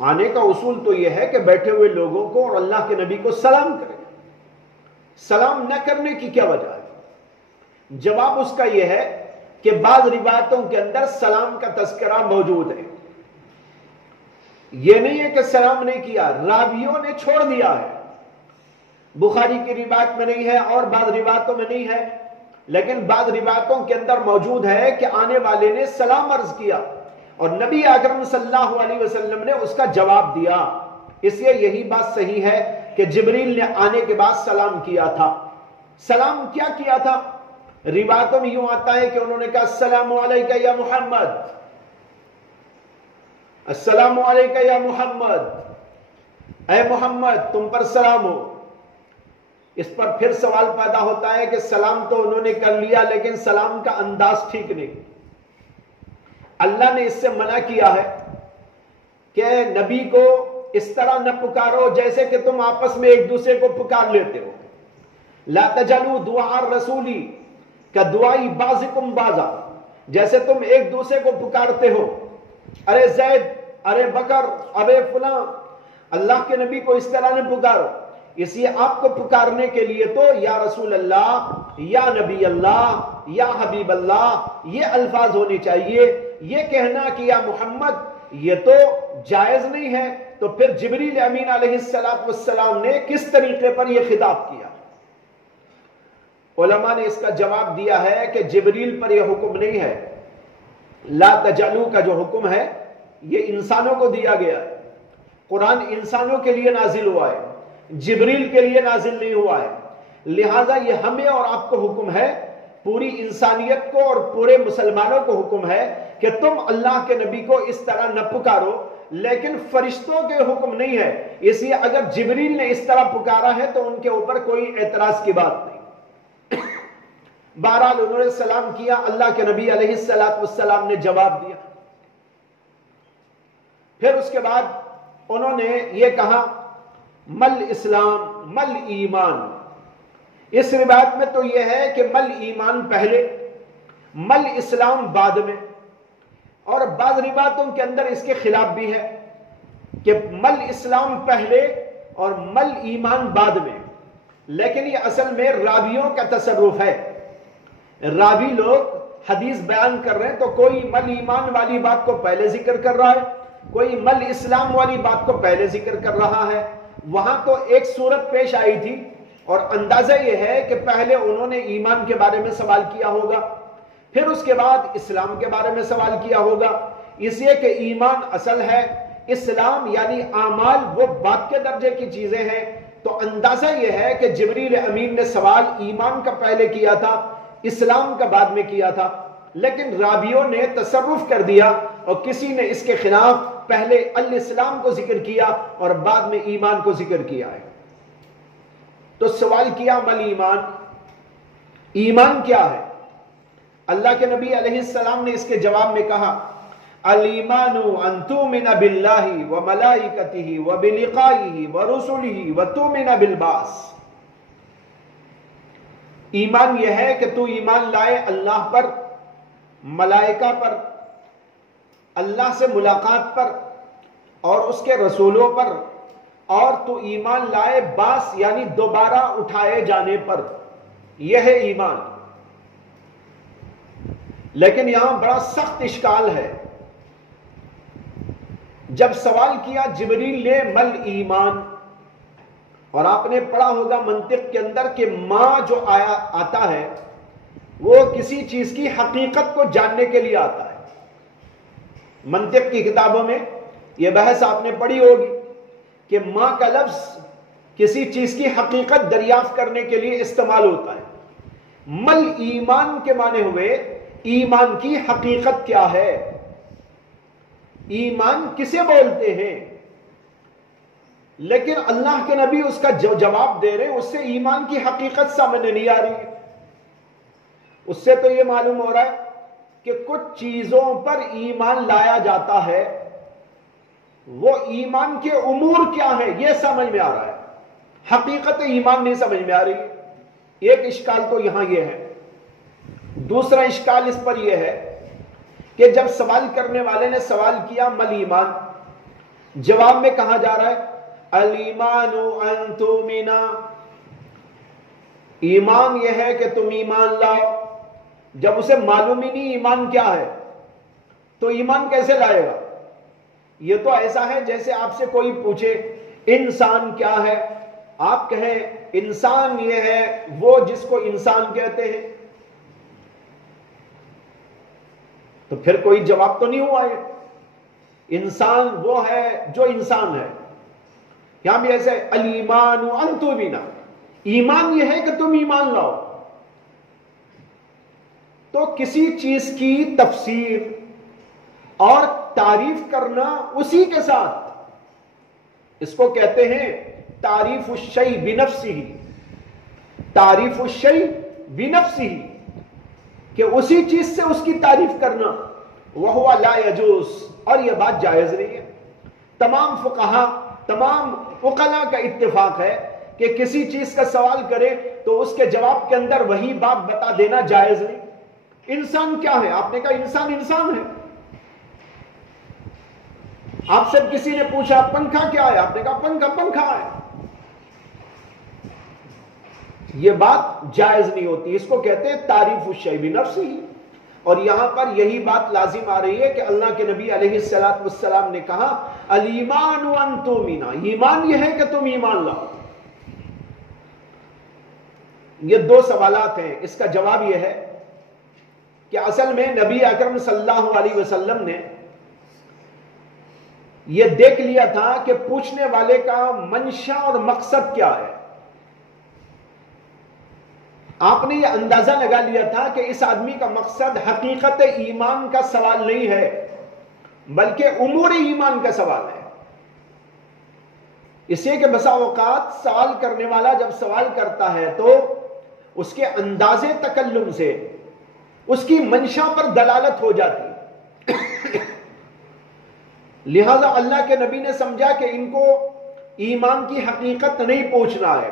آنے کا اصول تو یہ ہے کہ بیٹھے ہوئے لوگوں کو اور اللہ کے نبی کو سلام کرے. سلام نہ کرنے کی کیا وجہ ہے؟ جواب اس کا یہ ہے کہ بعض روایتوں کے اندر سلام کا تذکرہ موجود ہے. یہ نہیں ہے کہ سلام نہیں کیا, راویوں نے چھوڑ دیا ہے. بخاری کی روایت میں نہیں ہے اور بعض روایتوں میں نہیں ہے, لیکن بعض روایتوں کے اندر موجود ہے کہ آنے والے نے سلام عرض کیا اور نبی اکرم صلی اللہ علیہ وسلم نے اس کا جواب دیا. اس لیے یہی بات صحیح ہے کہ جبریل نے آنے کے بعد سلام کیا تھا. سلام کیا کیا تھا؟ روایتوں میں یوں آتا ہے کہ انہوں نے کہا السلام علیکہ یا محمد, السلام علیکہ یا محمد, اے محمد تم پر سلام ہو. اس پر پھر سوال پیدا ہوتا ہے کہ سلام تو انہوں نے کر لیا لیکن سلام کا انداز ٹھیک نہیں. اللہ نے اس سے منع کیا ہے کہ نبی کو اس طرح نہ پکارو جیسے کہ تم آپس میں ایک دوسرے کو پکار لیتے ہو. لا تجلوا دعاء الرسول کدعاء بعضکم بعضا, جیسے تم ایک دوسرے کو پکارتے ہو, ارے زید, ارے بکر, ارے فلاں, اللہ کے نبی کو اس طرح نہ پکارو. اس لیے آپ کو پکارنے کے لیے تو یا رسول اللہ, یا نبی اللہ, یا حبیب اللہ یہ الفاظ ہونے چاہیے. یہ کہنا کہ یا محمد یہ تو جائز نہیں ہے. تو پھر جبریل امین علیہ السلام نے کس طریقے پر یہ خطاب کیا؟ علماء نے اس کا جواب دیا ہے کہ جبریل پر یہ حکم نہیں ہے. لا تجلو کا جو حکم ہے یہ انسانوں کو دیا گیا ہے. قرآن انسانوں کے لیے نازل ہوا ہے. جبریل کے لیے نازل نہیں ہوا ہے. لہذا یہ ہمیں اور آپ کو حکم ہے, پوری انسانیت کو اور پورے مسلمانوں کو حکم ہے کہ تم اللہ کے نبی کو اس طرح نہ پکارو, لیکن فرشتوں کے حکم نہیں ہے. اس لیے اگر جبریل نے اس طرح پکارا ہے تو ان کے اوپر کوئی اعتراض کی بات نہیں. بہرحال انہوں نے سلام کیا, اللہ کے نبی علیہ السلام نے جواب دیا. پھر اس کے بعد انہوں نے یہ کہا مل اسلام مل ایمان. اس روایت میں تو یہ ہے کہ مل ایمان پہلے, مل اسلام بعد میں, اور بعض روایتوں کے اندر اس کے خلاف بھی ہے کہ مل اسلام پہلے اور مل ایمان بعد میں. لیکن یہ اصل میں راویوں کا تصرف ہے. راوی لوگ حدیث بیان کر رہے ہیں تو کوئی مل ایمان والی بات کو پہلے ذکر کر رہا ہے, کوئی مل اسلام والی بات کو پہلے ذکر کر رہا ہے. وہاں تو ایک صورت پیش آئی تھی اور اندازہ یہ ہے کہ پہلے انہوں نے ایمان کے بارے میں سوال کیا ہوگا, پھر اس کے بعد اسلام کے بارے میں سوال کیا ہوگا. اس لیے کہ ایمان اصل ہے, اسلام یعنی اعمال وہ بعد کے درجے کی چیزیں ہیں. تو اندازہ یہ ہے کہ جبریل امین نے سوال ایمان کا پہلے کیا تھا, اسلام کا بعد میں کیا تھا. لیکن راویوں نے تصرف کر دیا اور کسی نے اس کے خلاف پہلے الاسلام کو ذکر کیا اور بعد میں ایمان کو ذکر کیا ہے. تو سوال کیا مل ایمان, ایمان کیا ہے؟ اللہ کے نبی علیہ السلام نے اس کے جواب میں کہا الایمان ان تؤمن باللہ وملائکتہ وبلقائہ ورسلہ وتؤمن بالبعث. ایمان یہ ہے کہ تو ایمان لائے اللہ پر, ملائکہ پر, اللہ سے ملاقات پر اور اس کے رسولوں پر, اور تو ایمان لائے بعث یعنی دوبارہ اٹھائے جانے پر. یہ ہے ایمان. لیکن یہاں بڑا سخت اشکال ہے. جب سوال کیا جبریل نے مل ایمان, اور آپ نے پڑھا ہوگا منطق کے اندر کہ ماں جو آتا ہے وہ کسی چیز کی حقیقت کو جاننے کے لیے آتا ہے. منطق کی کتابوں میں یہ بحث آپ نے پڑھی ہوگی کہ ماں کا لفظ کسی چیز کی حقیقت دریافت کرنے کے لیے استعمال ہوتا ہے. مل ایمان کے معنی ہوئے ایمان کی حقیقت کیا ہے, ایمان کسے بولتے ہیں. لیکن اللہ کے نبی اس کا جو جواب دے رہے ہیں اس سے ایمان کی حقیقت سامنے نہیں آ رہی ہے. اس سے تو یہ معلوم ہو رہا ہے کہ کچھ چیزوں پر ایمان لایا جاتا ہے, وہ ایمان کے امور کیا ہے یہ سمجھ میں آ رہا ہے, حقیقت ایمان نہیں سمجھ میں آ رہی. ایک اشکال تو یہاں یہ ہے. دوسرا اشکال اس پر یہ ہے کہ جب سوال کرنے والے نے سوال کیا مل ایمان, جواب میں کہا جا رہا ہے الایمان ان تؤمن, ایمان یہ ہے کہ تم ایمان لاؤ. جب اسے معلوم ہی نہیں ایمان کیا ہے تو ایمان کیسے لائے گا؟ یہ تو ایسا ہے جیسے آپ سے کوئی پوچھے انسان کیا ہے, آپ کہیں انسان یہ ہے وہ جس کو انسان کہتے ہیں, تو پھر کوئی جواب تو نہیں ہوا ہے. انسان وہ ہے جو انسان ہے. یہاں بھی ایسے الایمان ان تؤمن, ایمان یہ ہے کہ تم ایمان لاؤ. تو کسی چیز کی تفسیر اور تعریف کرنا اسی کے ساتھ, اس کو کہتے ہیں تعریف الشیء بنفسہ, تعریف الشیء بنفسہ, کہ اسی چیز سے اس کی تعریف کرنا. وہو لا یجوز, اور یہ بات جائز نہیں ہے. تمام فقہا تمام عقلاء کا اتفاق ہے کہ کسی چیز کا سوال کرے تو اس کے جواب کے اندر وہی بات بتا دینا جائز نہیں. انسان کیا ہے؟ آپ نے کہا انسان انسان ہے. آپ سے کسی نے پوچھا پنکھا کیا ہے؟ آپ نے کہا پنکھا پنکھا ہے. یہ بات جائز نہیں ہوتی, اس کو کہتے ہیں تعریف الشیء بنفسہ. اور یہاں پر یہی بات لازم آ رہی ہے کہ اللہ کے نبی علیہ السلام نے کہا الایمان ان تؤمن, ایمان یہ ہے کہ تم ایمان لاؤ. یہ دو سوالات ہیں. اس کا جواب یہ ہے کہ اصل میں نبی اکرم صلی اللہ علیہ وسلم نے یہ دیکھ لیا تھا کہ پوچھنے والے کا منشا اور مقصد کیا ہے. آپ نے یہ اندازہ لگا لیا تھا کہ اس آدمی کا مقصد حقیقت ایمان کا سوال نہیں ہے بلکہ امور ایمان کا سوال ہے. اس لیے کہ بسا اوقات سوال کرنے والا جب سوال کرتا ہے تو اس کے انداز تکلم سے اس کی منشا پر دلالت ہو جاتی. لہذا اللہ کے نبی نے سمجھا کہ ان کو ایمان کی حقیقت نہیں پوچھنا ہے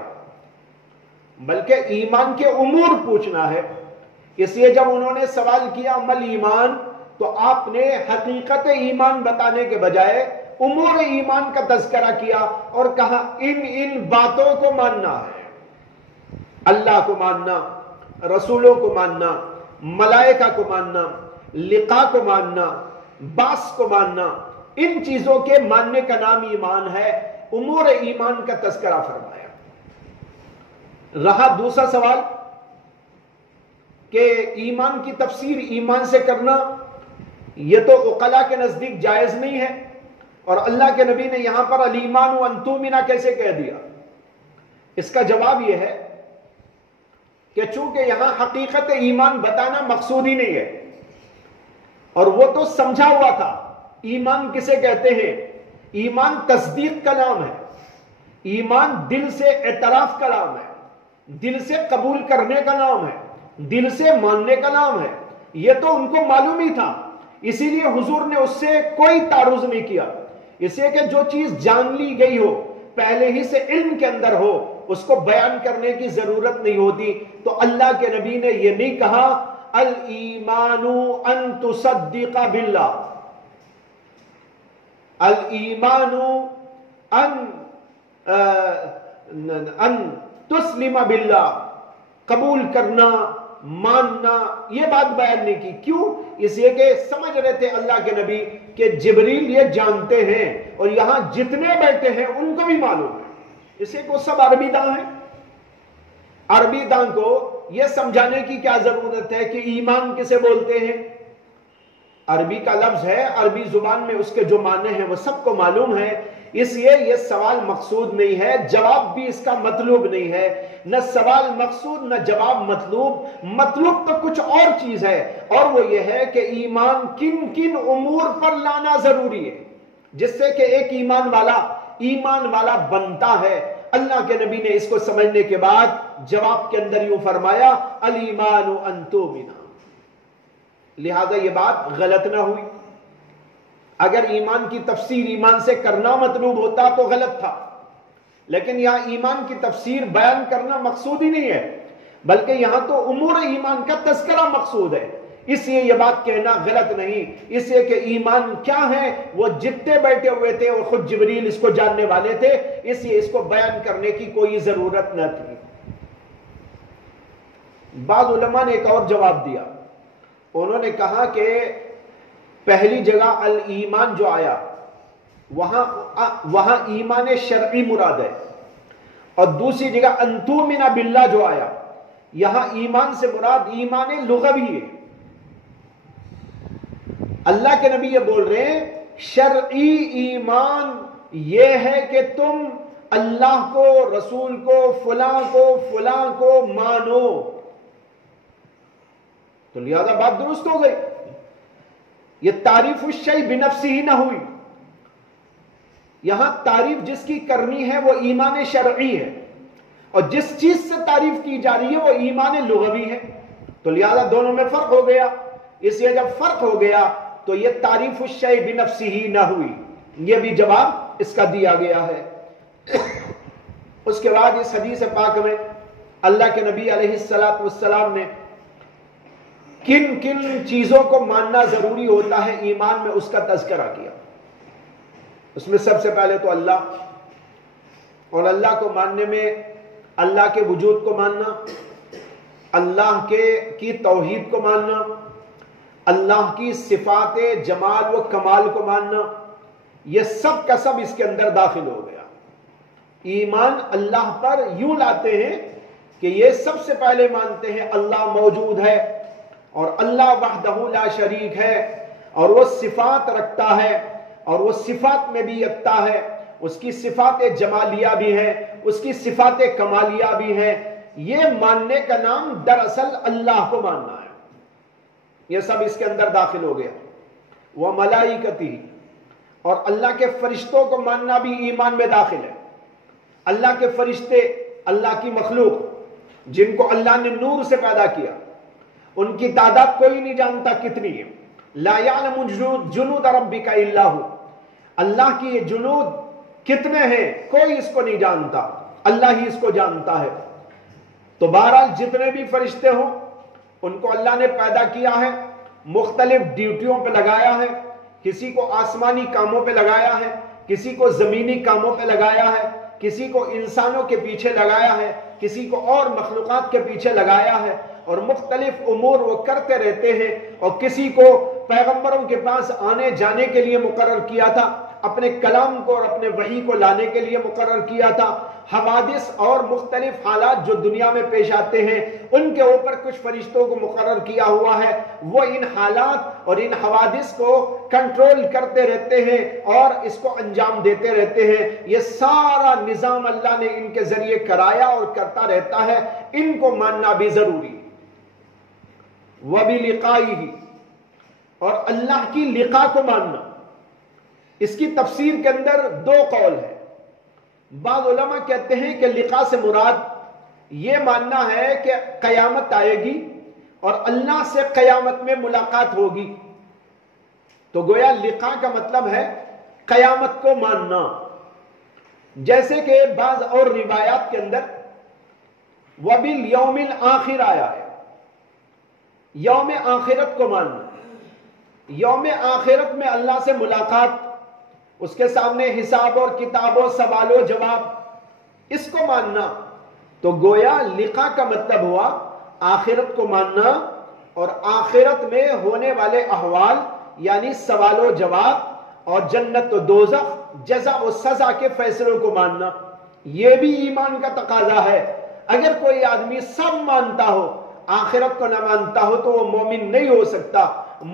بلکہ ایمان کے امور پوچھنا ہے. اس لیے جب انہوں نے سوال کیا مل ایمان تو آپ نے حقیقت ایمان بتانے کے بجائے امور ایمان کا تذکرہ کیا اور کہا ان باتوں کو ماننا ہے. اللہ کو ماننا، رسولوں کو ماننا، ملائکہ کو ماننا، لقاء کو ماننا، بعث کو ماننا، ان چیزوں کے ماننے کا نام ایمان ہے. امور ایمان کا تذکرہ فرمایا. رہا دوسرا سوال کہ ایمان کی تفسیر ایمان سے کرنا یہ تو عقلاء کے نزدیک جائز نہیں ہے، اور اللہ کے نبی نے یہاں پر الایمان ان تؤمن کیسے کہہ دیا؟ اس کا جواب یہ ہے کہ چونکہ یہاں حقیقت ایمان بتانا مقصود ہی نہیں ہے، اور وہ تو سمجھا ہوا تھا. ایمان کسے کہتے ہیں؟ ایمان تصدیق کا نام ہے، ایمان دل سے اعتراف کا نام ہے، دل سے قبول کرنے کا نام ہے، دل سے ماننے کا نام ہے. یہ تو ان کو معلوم ہی تھا، اسی لیے حضور نے اس سے کوئی تعرض نہیں کیا. اس لیے کہ جو چیز جان لی گئی ہو، پہلے ہی سے علم کے اندر ہو، اس کو بیان کرنے کی ضرورت نہیں ہوتی. تو اللہ کے نبی نے یہ نہیں کہا الایمان ان تصدق باللہ، الایمان ان تسلم باللہ، قبول کرنا، ماننا، یہ بات بیان نہیں کی. کیوں؟ اس لیے کہ سمجھ رہے تھے اللہ کے نبی کہ جبریل یہ جانتے ہیں اور یہاں جتنے بیٹھے ہیں ان کو بھی معلوم ہے. اسے کو سب عربی داں ہیں. عربی داں کو یہ سمجھانے کی کیا ضرورت ہے کہ ایمان کسے بولتے ہیں؟ عربی کا لفظ ہے، عربی زبان میں اس کے جو معنی ہیں وہ سب کو معلوم ہے. اس لیے یہ سوال مقصود نہیں ہے، جواب بھی اس کا مطلوب نہیں ہے. نہ سوال مقصود نہ جواب مطلوب. مطلوب تو کچھ اور چیز ہے، اور وہ یہ ہے کہ ایمان کن کن امور پر لانا ضروری ہے جس سے کہ ایک ایمان والا بنتا ہے. اللہ کے نبی نے اس کو سمجھنے کے بعد جواب کے اندر یوں فرمایا الایمان ان تؤمن. لہذا یہ بات غلط نہ ہوئی. اگر ایمان کی تفسیر ایمان سے کرنا مطلوب ہوتا تو غلط تھا، لیکن یہاں ایمان کی تفسیر بیان کرنا مقصود ہی نہیں ہے بلکہ یہاں تو امور ایمان کا تذکرہ مقصود ہے. اس لیے یہ بات کہنا غلط نہیں. اس لیے کہ ایمان کیا ہے وہ جتنے بیٹھے ہوئے تھے اور خود جبریل اس کو جاننے والے تھے، اس لیے اس کو بیان کرنے کی کوئی ضرورت نہ تھی. بعض علماء نے ایک اور جواب دیا. انہوں نے کہا کہ پہلی جگہ الایمان جو آیا وہاں ایمان شرعی مراد ہے، اور دوسری جگہ ان تؤمن باللہ جو آیا یہاں ایمان سے مراد ایمان لغوی ہے. اللہ کے نبی یہ بول رہے ہیں شرعی ایمان یہ ہے کہ تم اللہ کو، رسول کو، فلاں کو مانو. تو لہذا بات درست ہو گئی. یہ تعریف الشیء بنفسہ ہی نہ ہوئی. یہاں تعریف جس کی کرنی ہے وہ ایمان شرعی ہے، اور جس چیز سے تعریف کی جا رہی ہے وہ ایمان لغوی ہے. تو لہذا دونوں میں فرق ہو گیا. اس لیے جب فرق ہو گیا تو یہ تعریف الشیء بنفسہ ہی نہ ہوئی. یہ بھی جواب اس کا دیا گیا ہے. اس کے بعد اس حدیث پاک میں اللہ کے نبی علیہ السلام نے کن کن چیزوں کو ماننا ضروری ہوتا ہے ایمان میں اس کا تذکرہ کیا. اس میں سب سے پہلے تو اللہ، اور اللہ کو ماننے میں اللہ کے وجود کو ماننا، اللہ کی توحید کو ماننا، اللہ کی صفات جمال و کمال کو ماننا، یہ سب کا سب اس کے اندر داخل ہو گیا. ایمان اللہ پر یوں لاتے ہیں کہ یہ سب سے پہلے مانتے ہیں اللہ موجود ہے اور اللہ وحدہ لا شریک ہے، اور وہ صفات رکھتا ہے، اور وہ صفات میں بھی یکتا ہے، اس کی صفات جمالیہ بھی ہیں، اس کی صفات کمالیہ بھی ہیں۔ یہ ماننے کا نام دراصل اللہ کو ماننا ہے۔ یہ سب اس کے اندر داخل ہو گیا۔ وہ ملائکتی، اور اللہ کے فرشتوں کو ماننا بھی ایمان میں داخل ہے۔ اللہ کے فرشتے، اللہ کی مخلوق جن کو اللہ نے نور سے پیدا کیا، ان کی تعداد کوئی نہیں جانتا کتنی ہے۔ لا یعلم جنود ربک الا ھو، اللہ کی یہ جنود کتنے ہیں کوئی اس کو نہیں جانتا، اللہ ہی اس کو جانتا ہے۔ تو بہرحال جتنے بھی فرشتے ہوں ان کو اللہ نے پیدا کیا ہے، مختلف ڈیوٹیوں پہ لگایا ہے، کسی کو آسمانی کاموں پہ لگایا ہے، کسی کو زمینی کاموں پہ لگایا ہے، کسی کو انسانوں کے پیچھے لگایا ہے، کسی کو اور مخلوقات کے پیچھے لگایا ہے، اور مختلف امور وہ کرتے رہتے ہیں۔ اور کسی کو پیغمبروں کے پاس آنے جانے کے لیے مقرر کیا تھا، اپنے کلام کو اور اپنے وحی کو لانے کے لیے مقرر کیا تھا۔ حوادث اور مختلف حالات جو دنیا میں پیش آتے ہیں ان کے اوپر کچھ فرشتوں کو مقرر کیا ہوا ہے، وہ ان حالات اور ان حوادث کو کنٹرول کرتے رہتے ہیں اور اس کو انجام دیتے رہتے ہیں۔ یہ سارا نظام اللہ نے ان کے ذریعے کرایا اور کرتا رہتا ہے، ان کو ماننا بھی ضروری۔ وَبِلِقَائِهِ، اور اللہ کی لقاء کو ماننا۔ اس کی تفسیر کے اندر دو قول ہے۔ بعض علماء کہتے ہیں کہ لقاء سے مراد یہ ماننا ہے کہ قیامت آئے گی اور اللہ سے قیامت میں ملاقات ہوگی، تو گویا لقاء کا مطلب ہے قیامت کو ماننا۔ جیسے کہ بعض اور روایات کے اندر وَبِالْيَوْمِ الْآخِرِ آیا ہے، یوم آخرت کو ماننا۔ یوم آخرت میں اللہ سے ملاقات، اس کے سامنے حساب اور کتاب و سوال و جواب، اس کو ماننا۔ تو گویا لقاء کا مطلب ہوا آخرت کو ماننا اور آخرت میں ہونے والے احوال یعنی سوال و جواب اور جنت و دوزخ، جزا و سزا کے فیصلوں کو ماننا۔ یہ بھی ایمان کا تقاضا ہے۔ اگر کوئی آدمی سب مانتا ہو آخرت کو نہ مانتا ہو تو وہ مومن نہیں ہو سکتا۔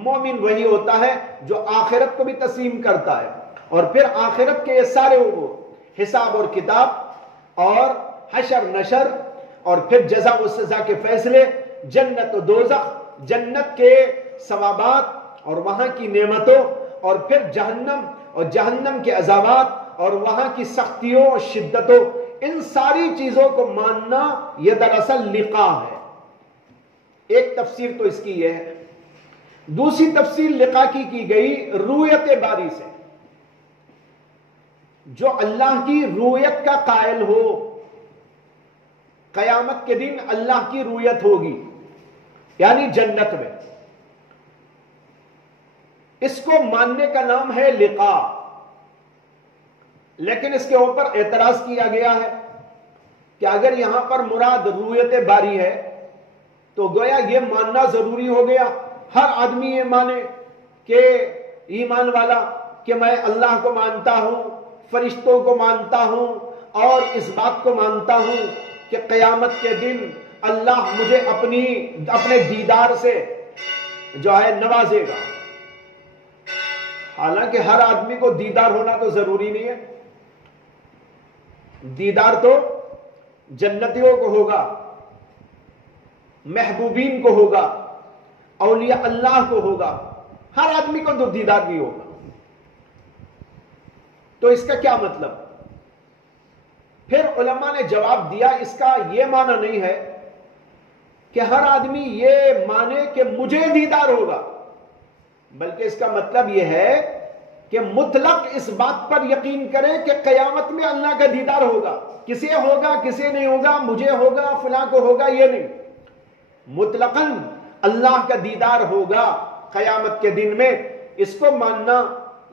مومن وہی ہوتا ہے جو آخرت کو بھی تسلیم کرتا ہے، اور پھر آخرت کے یہ سارے امور، حساب اور کتاب اور حشر نشر، اور پھر جزا و سزا کے فیصلے، جنت و دوزخ، جنت کے ثوابات اور وہاں کی نعمتوں، اور پھر جہنم اور جہنم کے عذابات اور وہاں کی سختیوں اور شدتوں، ان ساری چیزوں کو ماننا یہ دراصل لقاء ہے۔ ایک تفسیر تو اس کی یہ ہے۔ دوسری تفسیر لقاء کی گئی رویت باری سے۔ جو اللہ کی رویت کا قائل ہو، قیامت کے دن اللہ کی رویت ہوگی یعنی جنت میں، اس کو ماننے کا نام ہے لقاء۔ لیکن اس کے اوپر اعتراض کیا گیا ہے کہ اگر یہاں پر مراد رویت باری ہے تو گویا یہ ماننا ضروری ہو گیا، ہر آدمی یہ مانے کہ ایمان والا کہ میں اللہ کو مانتا ہوں، فرشتوں کو مانتا ہوں، اور اس بات کو مانتا ہوں کہ قیامت کے دن اللہ مجھے اپنے دیدار سے جو ہے نوازے گا۔ حالانکہ ہر آدمی کو دیدار ہونا تو ضروری نہیں ہے۔ دیدار تو جنتیوں کو ہوگا، محبوبین کو ہوگا، اولیاء اللہ کو ہوگا، ہر آدمی کو تو دیدار نہیں ہوگا۔ تو اس کا کیا مطلب؟ پھر علماء نے جواب دیا اس کا یہ معنی نہیں ہے کہ ہر آدمی یہ مانے کہ مجھے دیدار ہوگا، بلکہ اس کا مطلب یہ ہے کہ مطلق اس بات پر یقین کرے کہ قیامت میں اللہ کا دیدار ہوگا، کسے ہوگا کسے نہیں ہوگا، مجھے ہوگا فلاں کو ہوگا، یہ نہیں، مطلقاً اللہ کا دیدار ہوگا قیامت کے دن میں۔ اس کو ماننا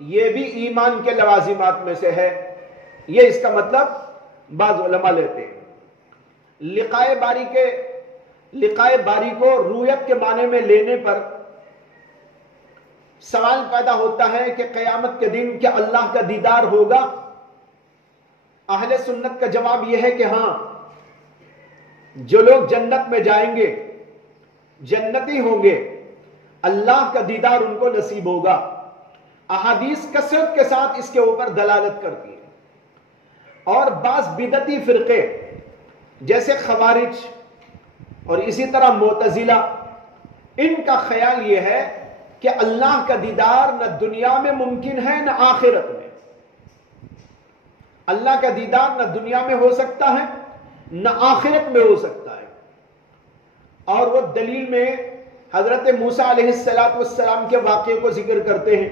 یہ بھی ایمان کے لوازمات میں سے ہے۔ یہ اس کا مطلب بعض علماء لیتے ہیں۔ لقائے باری کو رویت کے معنی میں لینے پر سوال پیدا ہوتا ہے کہ قیامت کے دن کیا اللہ کا دیدار ہوگا؟ اہل سنت کا جواب یہ ہے کہ ہاں، جو لوگ جنت میں جائیں گے، جنتی ہوں گے، اللہ کا دیدار ان کو نصیب ہوگا۔ احادیث کثرت کے ساتھ اس کے اوپر دلالت کرتی ہے۔ اور بعض بدعتی فرقے جیسے خوارج اور اسی طرح معتزلہ، ان کا خیال یہ ہے کہ اللہ کا دیدار نہ دنیا میں ممکن ہے نہ آخرت میں۔ اللہ کا دیدار نہ دنیا میں ہو سکتا ہے نہ آخرت میں ہو سکتا ہے، اور وہ دلیل میں حضرت موسیٰ علیہ السلام کے واقعے کو ذکر کرتے ہیں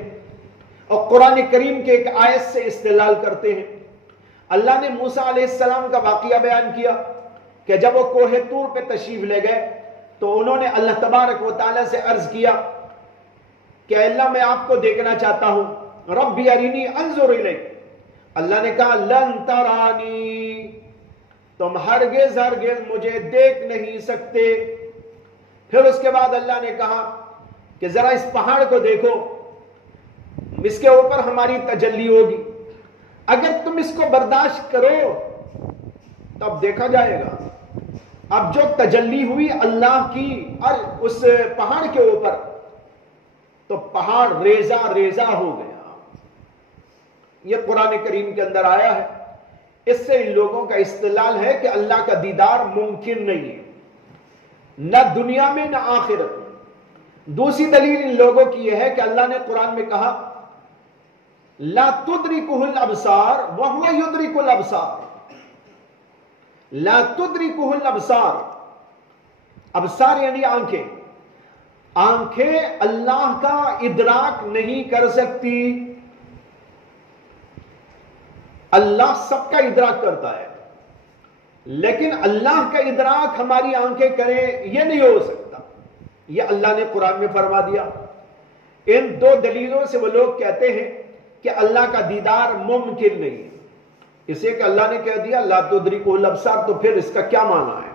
اور قرآن کریم کے ایک آیت سے استدلال کرتے ہیں۔ اللہ نے موسیٰ علیہ السلام کا واقعہ بیان کیا کہ جب وہ کوہ طور پہ تشریف لے گئے تو انہوں نے اللہ تبارک و تعالیٰ سے عرض کیا کہ اللہ میں آپ کو دیکھنا چاہتا ہوں، ربی ارینی انظر الیک۔ اللہ نے کہا لن ترانی، تم ہرگز مجھے دیکھ نہیں سکتے۔ پھر اس کے بعد اللہ نے کہا کہ ذرا اس پہاڑ کو دیکھو، اس کے اوپر ہماری تجلی ہوگی، اگر تم اس کو برداشت کرو تو اب دیکھا جائے گا۔ اب جو تجلی ہوئی اللہ کی اور اس پہاڑ کے اوپر، تو پہاڑ ریزہ ریزہ ہو گیا۔ یہ قرآن کریم کے اندر آیا ہے۔ اس سے ان لوگوں کا استدلال ہے کہ اللہ کا دیدار ممکن نہیں ہے، نہ دنیا میں نہ آخرت میں۔ دوسری دلیل ان لوگوں کی یہ ہے کہ اللہ نے قرآن میں کہا لا تدرکہ الابصار وہو یدرک الابصار۔ لا تدرکہ الابصار، ابصار یعنی آنکھیں، آنکھیں اللہ کا ادراک نہیں کر سکتی۔ اللہ سب کا ادراک کرتا ہے، لیکن اللہ کا ادراک ہماری آنکھیں کریں یہ نہیں ہو سکتا۔ یہ اللہ نے قرآن میں فرما دیا۔ ان دو دلیلوں سے وہ لوگ کہتے ہیں کہ اللہ کا دیدار ممکن نہیں ہے۔ اسے کہ اللہ نے کہہ دیا لا تدرکہ الابصار، تو پھر اس کا کیا معنی ہے؟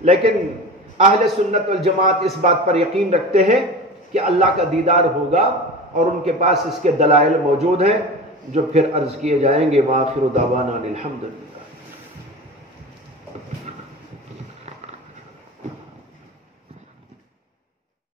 لیکن اہل سنت والجماعت اس بات پر یقین رکھتے ہیں کہ اللہ کا دیدار ہوگا، اور ان کے پاس اس کے دلائل موجود ہیں جو پھر عرض کیے جائیں گے۔ وآخر دعوانا الحمدللہ۔